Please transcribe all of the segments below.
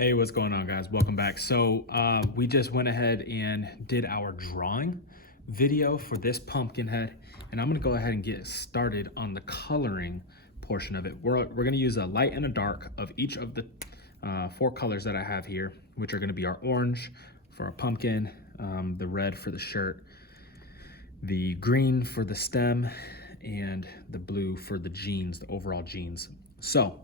Hey, what's going on, guys? Welcome back. So we just went ahead and did our drawing video for this pumpkin head, and I'm gonna go ahead and get started on the coloring portion of it. We're gonna use a light and a dark of each of the four colors that I have here, which are gonna be our orange for our pumpkin, the red for the shirt, the green for the stem, and the blue for the jeans, the overall jeans. So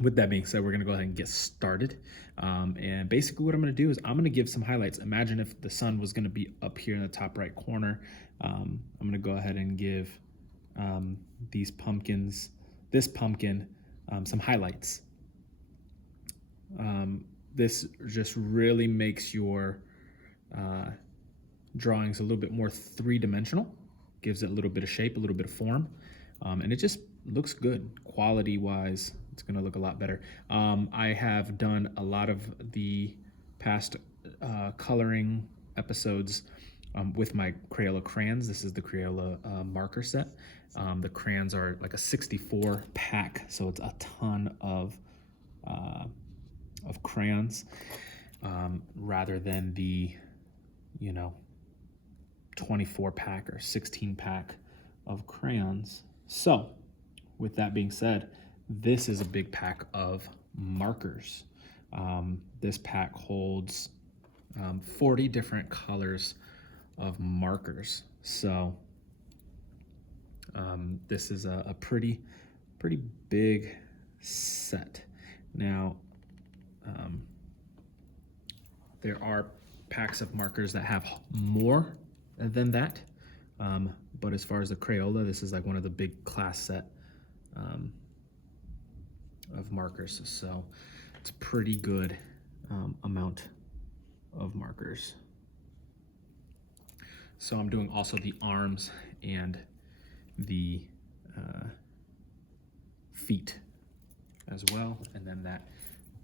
with that being said, we're gonna go ahead and get started. And basically what I'm gonna do is I'm gonna give some highlights. Imagine if the sun was gonna be up here in the top right corner. I'm gonna go ahead and give this pumpkin, some highlights. This just really makes your drawings a little bit more three-dimensional, gives it a little bit of shape, a little bit of form, and it just looks good. Quality-wise, it's gonna look a lot better. I have done a lot of the past coloring episodes with my Crayola crayons. This is the Crayola marker set. The crayons are like a 64 pack, so it's a ton of crayons rather than the 24 pack or 16 pack of crayons. So with that being said, this is a big pack of markers. This pack holds 40 different colors of markers. So this is a pretty big set. Now, there are packs of markers that have more than that. But as far as the Crayola, this is like one of the big class set of markers. So it's a pretty good amount of markers. So I'm doing also the arms and the feet as well, and then that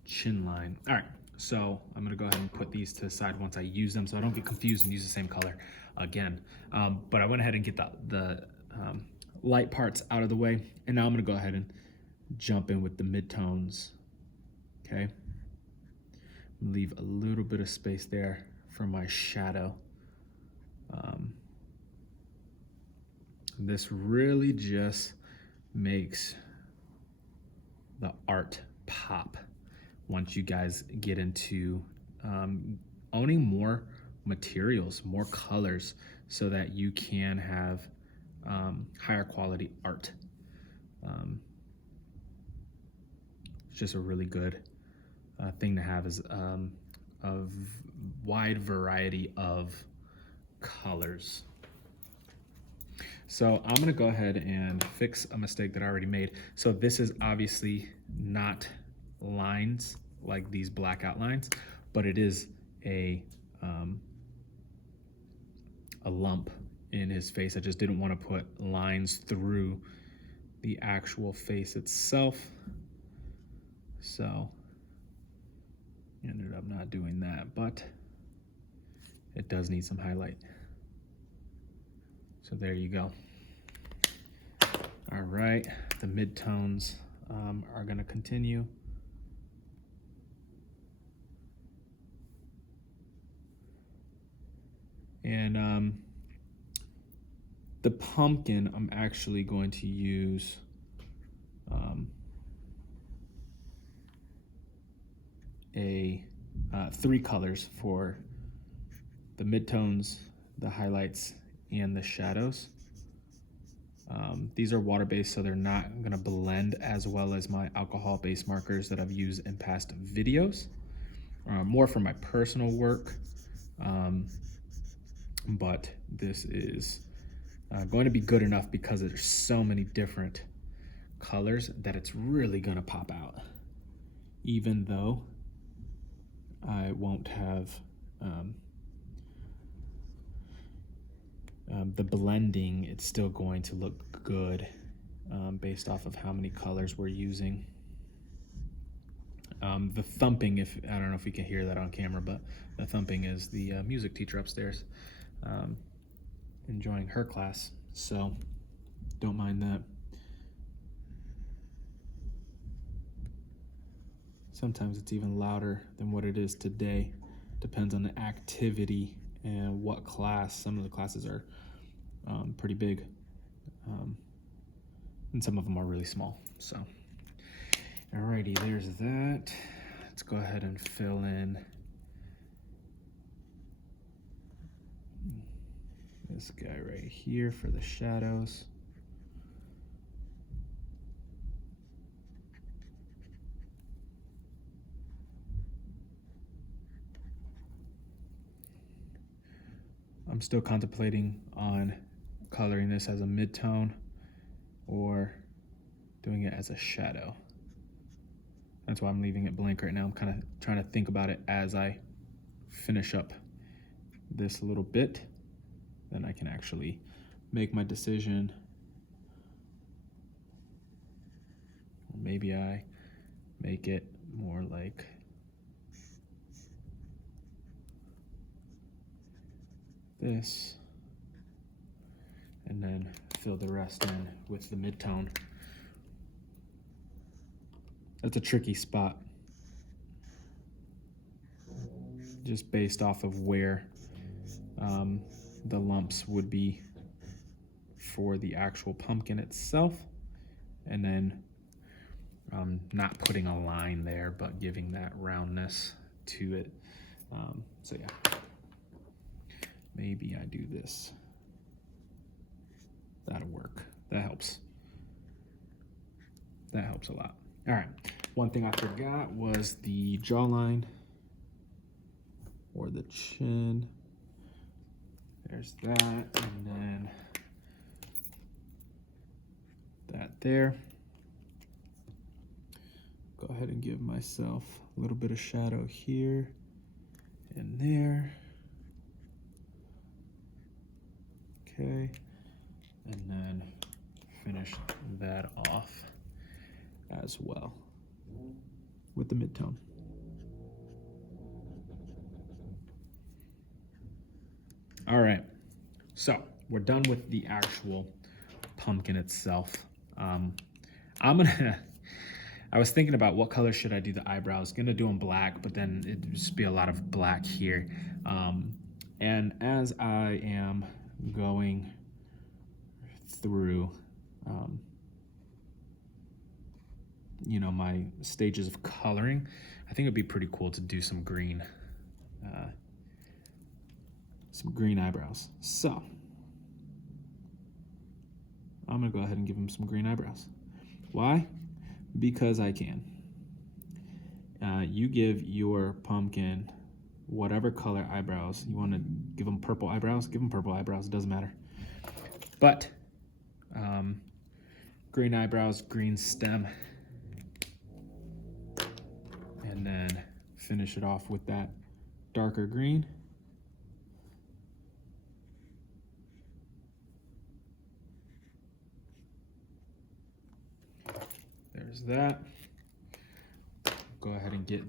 chin line. All right, so I'm gonna go ahead and put these to the side once I use them so I don't get confused and use the same color again. But I went ahead and get the light parts out of the way, and now I'm gonna go ahead and jump in with the midtones, okay? Leave a little bit of space there for my shadow. This really just makes the art pop once you guys get into owning more materials, more colors, so that you can have higher quality art. It's just a really good thing to have, is a wide variety of colors. So I'm gonna go ahead and fix a mistake that I already made. So this is obviously not lines like these black outlines, but it is a lump in his face. I just didn't want to put lines through the actual face itself, so ended up not doing that, but it does need some highlight. So there you go. All right, the midtones are gonna continue. And the pumpkin, I'm actually going to use three colors for the midtones, the highlights, and the shadows. These are water-based, so they're not gonna blend as well as my alcohol-based markers that I've used in past videos. More for my personal work, but this is going to be good enough because there's so many different colors that it's really gonna pop out. Even though I won't have the blending, it's still going to look good based off of how many colors we're using. The thumping, I don't know if you can hear that on camera, but the thumping is the music teacher upstairs enjoying her class, so don't mind that. Sometimes it's even louder than what it is today. Depends on the activity and what class. Some of the classes are pretty big, and some of them are really small. So, alrighty, there's that. Let's go ahead and fill in this guy right here for the shadows. I'm still contemplating on coloring this as a mid-tone or doing it as a shadow. That's why I'm leaving it blank right now. I'm kind of trying to think about it as I finish up this little bit. Then I can actually make my decision. Or maybe I make it more like this, and then fill the rest in with the mid-tone. That's a tricky spot, just based off of where the lumps would be for the actual pumpkin itself, and then not putting a line there, but giving that roundness to it. So yeah. Maybe I do this. That'll work. That helps. That helps a lot. All right. One thing I forgot was the jawline or the chin. There's that, and then that there. Go ahead and give myself a little bit of shadow here and there. Okay, and then finish that off as well with the mid-tone. All right, so we're done with the actual pumpkin itself. I was thinking about what color should I do the eyebrows. Gonna do them black, but then it'd just be a lot of black here. And as I am going through you know, my stages of coloring, I think it'd be pretty cool to do some green eyebrows. So I'm gonna go ahead and give him some green eyebrows. Why? Because I can. You give your pumpkin whatever color eyebrows. You want to give them purple eyebrows, give them purple eyebrows, it doesn't matter. But green eyebrows, green stem, and then finish it off with that darker green. There's that. Go ahead and get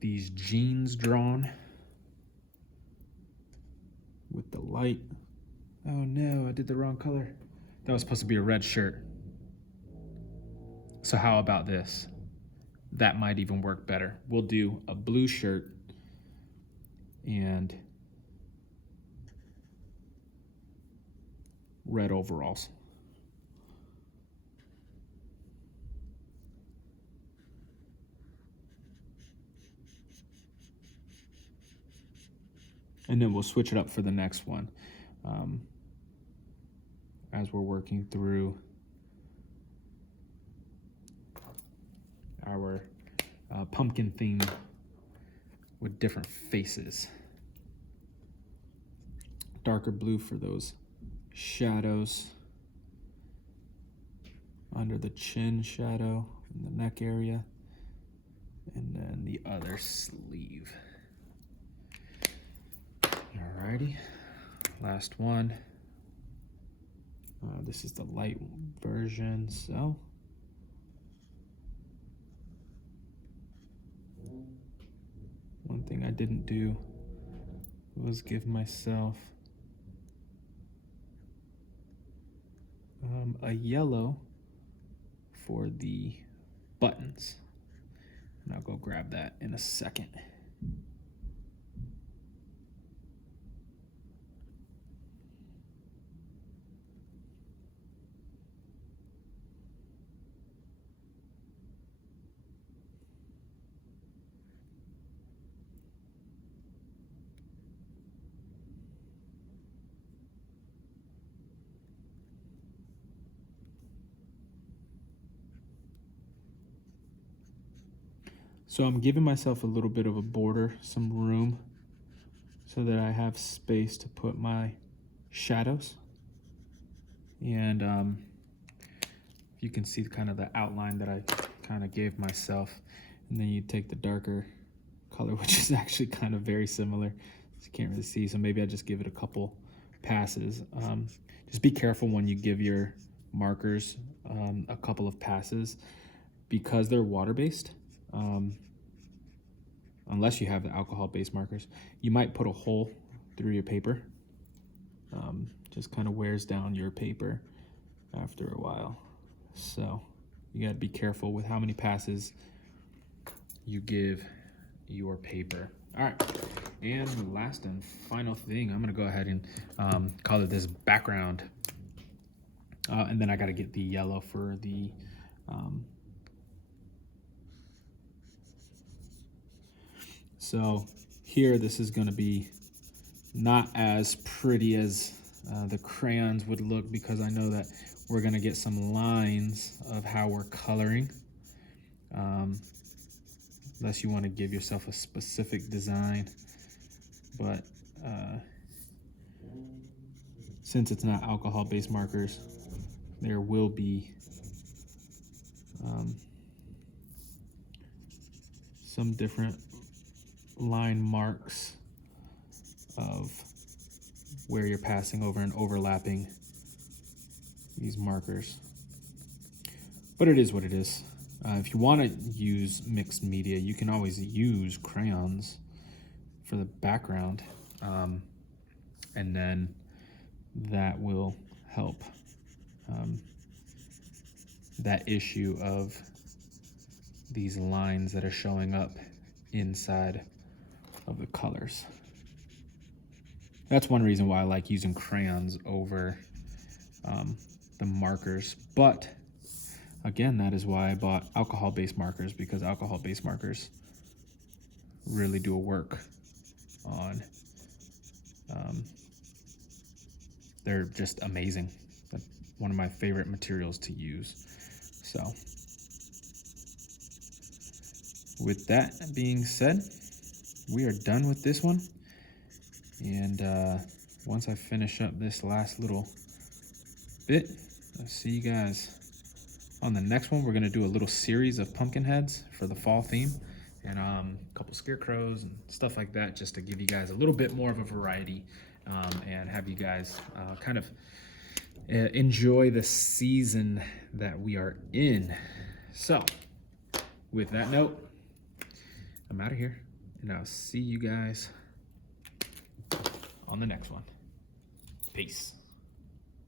these jeans drawn with the light. Oh no, I did the wrong color. That was supposed to be a red shirt. So how about this? That might even work better. We'll do a blue shirt and red overalls. And then we'll switch it up for the next one as we're working through our pumpkin theme with different faces. Darker blue for those shadows under the chin shadow in the neck area, and then the other sleeve. Alrighty, last one. This is the light version, so one thing I didn't do was give myself a yellow for the buttons. And I'll go grab that in a second. So I'm giving myself a little bit of a border, some room, so that I have space to put my shadows. And you can see kind of the outline that I kind of gave myself. And then you take the darker color, which is actually kind of very similar. You can't really see, so maybe I just give it a couple passes. Just be careful when you give your markers a couple of passes, because they're water-based. Unless you have the alcohol-based markers, you might put a hole through your paper. Just kind of wears down your paper after a while. So you got to be careful with how many passes you give your paper. All right, and the last and final thing, I'm gonna go ahead and color this background. And then I gotta get the yellow for the so here, this is gonna be not as pretty as the crayons would look, because I know that we're gonna get some lines of how we're coloring. Unless you want to give yourself a specific design, but since it's not alcohol-based markers, there will be some different line marks of where you're passing over and overlapping these markers. But it is what it is. If you want to use mixed media, you can always use crayons for the background, and then that will help that issue of these lines that are showing up inside of the colors. That's one reason why I like using crayons over the markers. But again, that is why I bought alcohol-based markers, because alcohol-based markers really do a work on, they're just amazing. That's one of my favorite materials to use. So with that being said, we are done with this one. And once I finish up this last little bit, I'll see you guys on the next one. We're gonna do a little series of pumpkin heads for the fall theme, and a couple scarecrows and stuff like that, just to give you guys a little bit more of a variety, and have you guys kind of enjoy the season that we are in. So with that note, I'm out of here, and I'll see you guys on the next one. Peace.